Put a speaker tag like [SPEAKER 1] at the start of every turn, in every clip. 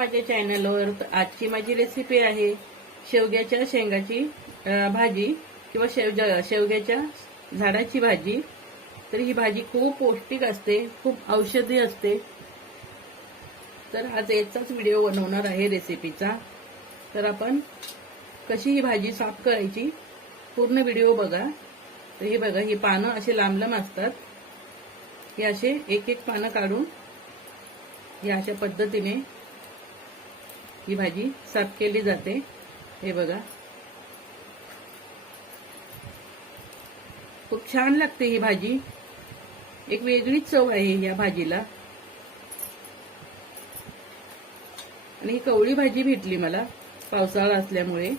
[SPEAKER 1] माझ्या चॅनलवर तर आजची माझी रेसिपी आहे शेवग्याच्या शेंगाची भाजी किंवा शेवजा शेवग्याच्या झाडाची भाजी. तर ही भाजी खूप पौष्टिक असते खूप औषधी असते. तर आज याचाच व्हिडिओ बनवणार आहे रेसिपीचा तर आपण कशी ही भाजी साफ करायची पूर्ण व्हिडिओ बघा. तर हे बघा ही पानं असे लांब लांब असतात. हे असे एक एक पानं काढून या अशा पद्धतीने ही भाजी साफ केली जाते. हे बघा. खूप छान लागते ही भाजी. एक वेगळीच चव आहे या भाजीला. आणि ही कवळी भाजी भेटली मला पावसाळा असल्यामुळे.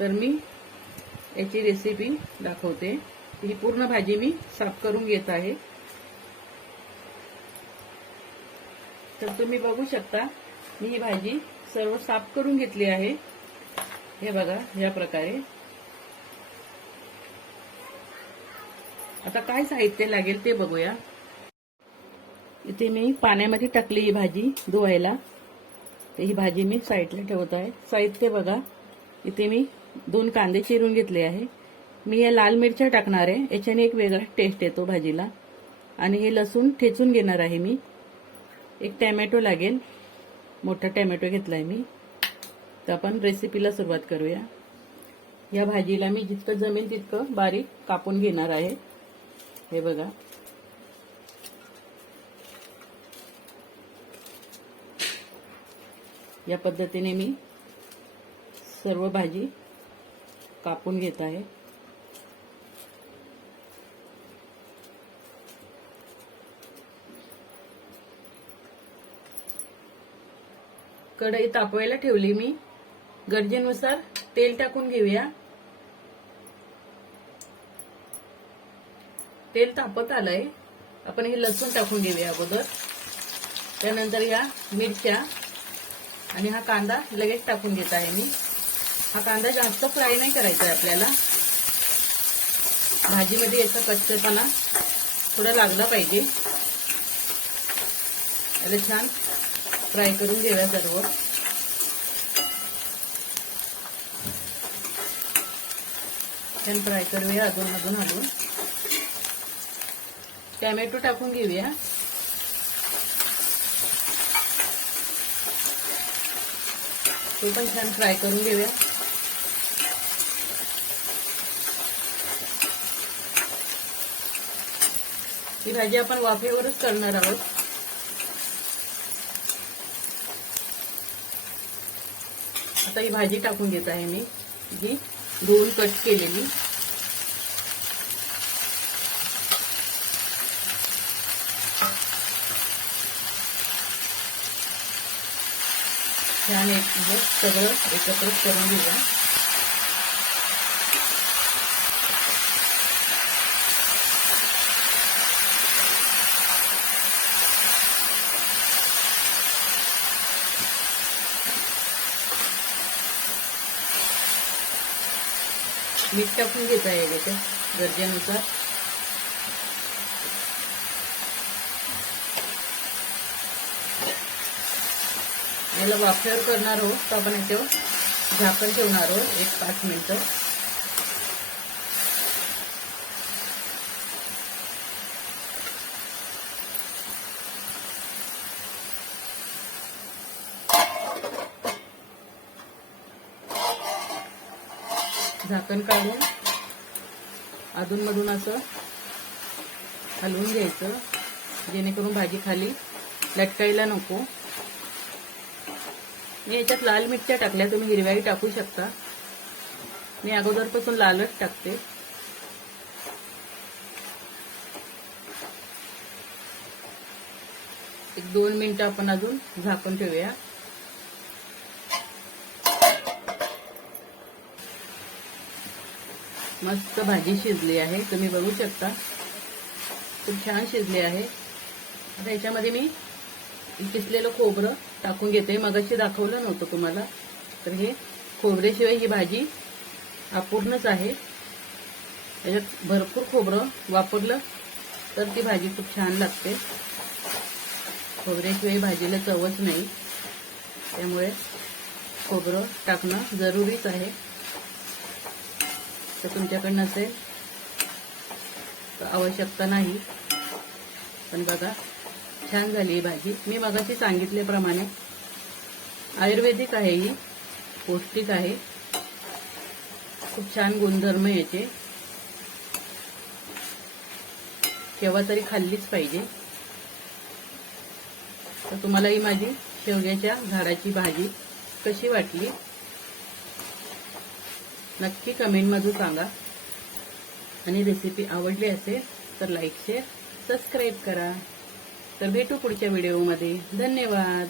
[SPEAKER 1] तर मी याची रेसिपी दाखवते. ही पूर्ण भाजी मी साफ करून घेत आहे. तर तुम्ही बघू शकता मी ही भाजी सर्व साफ करून घेतली आहे. हे बघा या प्रकारे. आता काय साहित्य लागेल ते बघूया. इथे मी पाण्यामध्ये टाकली ही भाजी धुवायला. तर ही भाजी मी साईडला ठेवत आहे. साहित्य बघा. इथे मी दोन कांदे चिरून घेतले आहे. मी या लाल मिरच्या टाकणार आहे. याच्याने एक वेगळा टेस्ट येतो भाजीला. आणि हे लसूण ठेचून घेणार आहे मी. एक टॅमॅटो लागेल. मोठा टॅमॅटो घेतला आहे मी. तर आपण रेसिपीला सुरुवात करूया. या भाजीला मी जितकं जमेल तितकं बारीक कापून घेणार आहे. हे बघा. या पद्धतीने मी सर्व भाजी कापून घेत आहे. कढई तापवायला ठेवली मी. गरजेनुसार तेल टाकून घेऊया. तेल तापत आलंय. आपण हे लसूण टाकून घेऊया अगोदर. त्यानंतर या मिरच्या आणि हा कांदा लगेच टाकून घेत आहे मी. हा कांदा जास्त फ्राय नाही करायचा आहे आपल्याला. भाजीमध्ये याचा कच्चेपणा थोडा लागला पाहिजे. याला छान फ्राय करून घेऊया सर्व. छान फ्राय करूया अजून अजून हलवून टॅमॅटो टाकून घेऊया. तो पण छान फ्राय करून घेऊया. ही भाजी आपण वाफेवरच करणार आहोत. आता ही भाजी टाकून घेत आहे मी. जी धुवून कट केलेली. छान एक म्हणजे सगळं एकत्र करून घेऊया. मीठ टाकून घेता येईल त्याच्यात गरजेनुसार. याला वाफेवर करणार आहोत तर आपण याच्यावर झाकण ठेवणार आहोत एक पाच मिनिटं. झाकण काढून अधूनमधून असं हलवून घ्यायचं. जेणेकरून भाजी खाली लटकायला नको. मी याच्यात लाल मिरच्या टाकल्या तुम्ही हिरव्याही टाकू शकता. मी अगोदरपासून लालच टाकते. एक दोन मिनटं आपण अजून झाकून ठेवूया. मस्त भाजी शिजली आहे. तुम्ही बघू शकता. खूप छान शिजली आहे. आता याच्यामध्ये मी किसलेलं खोबरं टाकून घेते. मगाशी दाखवलं नव्हतं तुम्हाला. तर हे खोबऱ्याशिवाय ही भाजी अपूर्णच आहे. त्याच्यात भरपूर खोबरं वापरलं तर ती भाजी खूप छान लागते. खोबऱ्याशिवाय भाजीला चवच नाही. त्यामुळे खोबरं टाकणं जरुरीच आहे. तर तुमच्याकडनं असेल तर आवश्यकता नाही. पण बघा छान झाली ही भाजी. मी मगाशी सांगितल्याप्रमाणे आयुर्वेदिक आहे ही पौष्टिक आहे. खूप छान गुणधर्म याचे केव्हा तरी खाल्लीच पाहिजे. तर तुम्हाला ही माझी शेवग्याच्या झाडाची भाजी कशी वाटली? नक्की कमेंटमधून सांगा. आणि रेसिपी आवडली असेल तर लाईक शेअर सबस्क्राईब करा. तर भेटू पुढच्या व्हिडिओमध्ये धन्यवाद.